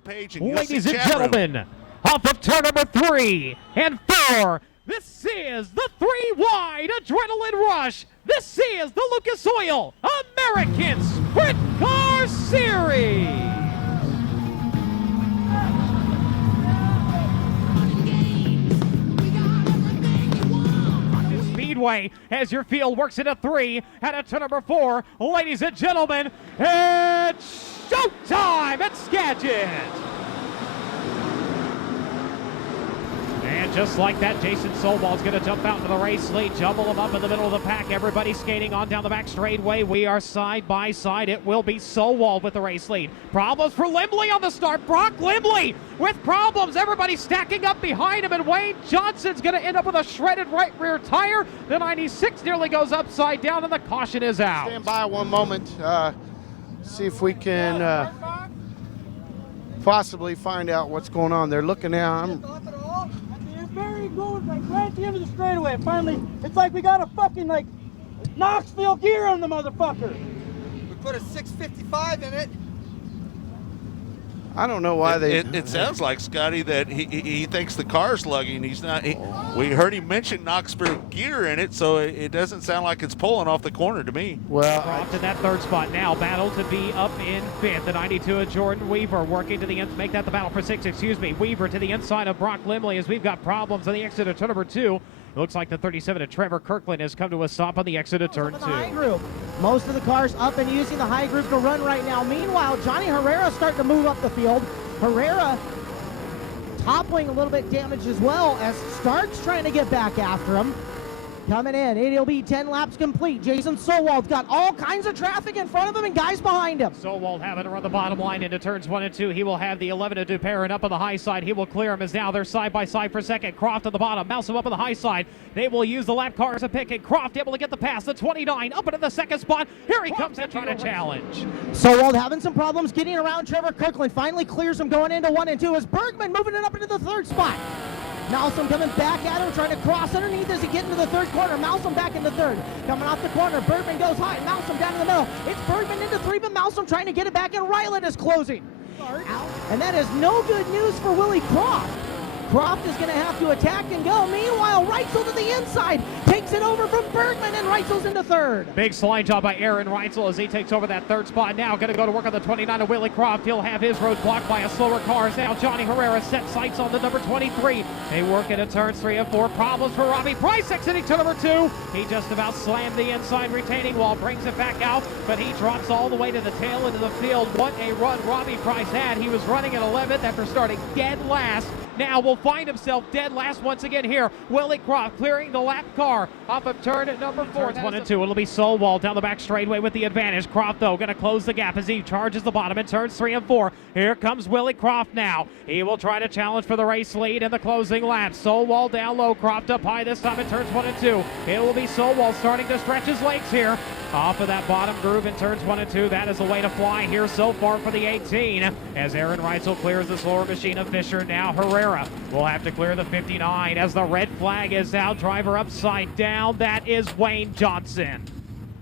homepage. And ladies and gentlemen, off of turn number 3 and 4, this is the 3-wide adrenaline rush. This is the Lucas Oil American Sprint Car Series. Speedway as your field works into 3 and at turn number 4, ladies and gentlemen, it's showtime at Skagit. And just like that, Jason Sobald's going to jump out into the race lead, jumble him up in the middle of the pack. Everybody skating on down the back straightaway. We are side by side. It will be Sobald with the race lead. Problems for Limbley on the start. Brock Limbley with problems. Everybody stacking up behind him, and Wayne Johnson's going to end up with a shredded right rear tire. The 96 nearly goes upside down, and the caution is out. Stand by one moment. See if we can possibly find out what's going on. They're looking now. Very goes like right at the end of the straightaway. Finally, it's like we got a fucking like Knoxville gear on the motherfucker. We put a 655 in it. I don't know why It sounds like, Scotty, that he thinks the car's lugging. He's not. We heard him mention Knoxville gear in it, so it doesn't sound like it's pulling off the corner to me. Well, Croft in that third spot now. Battle to be up in 5th. The 92 of Jordan Weaver working to the end. Make that the battle for 6. Weaver to the inside of Brock Limbley as we've got problems on the exit of turn number 2. It looks like the 37 of Trevor Kirkland has come to a stop on the exit of turn 2. High group. Most of the cars up and using the high group to run right now. Meanwhile, Johnny Herrera starting to move up the field. Herrera toppling a little bit damaged as well as Stark's trying to get back after him. Coming in, it'll be 10 laps complete. Jason Sowald's got all kinds of traffic in front of him and guys behind him. Sowald having to run the bottom line into turns 1 and 2. He will have the 11 of Duperrin up on the high side. He will clear him as now they're side by side for second. Croft on the bottom, Mouse him up on the high side. They will use the lap car as a pick, and Croft able to get the pass. The 29 up into the second spot. Here he comes and trying to challenge. Sowald having some problems getting around Trevor Kirkland. Finally clears him going into 1 and 2 as Bergman moving it up into the third spot. Malsom coming back at him, trying to cross underneath as he gets into the third corner. Malsom back into third. Coming off the corner, Bergman goes high. Malsom down in the middle. It's Bergman into 3, but Malsom trying to get it back, and Ryland is closing. And that is no good news for Willie Croft. Croft is going to have to attack and go. Meanwhile, Reitzel to the inside. Takes it over from Bergman, and Reitzel's into third. Big slide job by Aaron Reitzel as he takes over that third spot. Now going to go to work on the 29 of Willie Croft. He'll have his road blocked by a slower car. As now Johnny Herrera set sights on the number 23. They work into turns 3 and 4. Problems for Robbie Price exiting to number 2. He just about slammed the inside retaining wall, brings it back out, but he drops all the way to the tail end of the field. What a run Robbie Price had. He was running at 11th after starting dead last. Now will find himself dead last once again here. Willie Croft clearing the lap car off of turn at number 4. It's 1 and 2. It'll be Sowald down the back straightaway with the advantage. Croft, though, going to close the gap as he charges the bottom in turns 3 and 4. Here comes Willie Croft now. He will try to challenge for the race lead in the closing lap. Sowald down low, Croft up high this time in turns 1 and 2. It will be Sowald starting to stretch his legs here. Off of that bottom groove in turns 1 and 2. That is the way to fly here so far for the 18. As Aaron Reitzel clears the slower machine of Fisher. Now Herrera will have to clear the 59 as the red flag is out. Driver upside down. That is Wayne Johnson.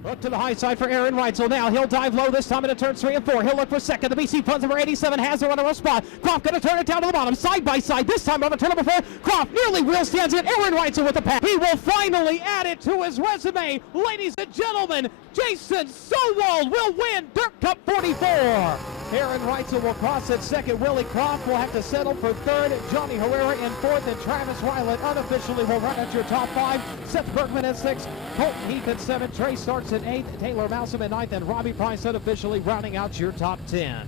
Look to the high side for Aaron Reitzel. Now he'll dive low this time into turns 3 and 4. He'll look for second. The BC Funds number 87 has the runner spot. Croft going to turn it down to the bottom, side by side. This time on the turn number 4. Croft nearly wheel stands in. Aaron Reitzel with the pass. He will finally add it to his resume. Ladies and gentlemen, Jason Sowald will win Dirt Cup 44. Aaron Reitzel will cross at second. Willie Croft will have to settle for third. Johnny Herrera in fourth, and Travis Ryland unofficially will run at your top 5. Seth Bergman at 6. Colton Heath at 7. Trey Starks at 8. Taylor Malsom at 9th, and Robbie Price unofficially rounding out your top 10.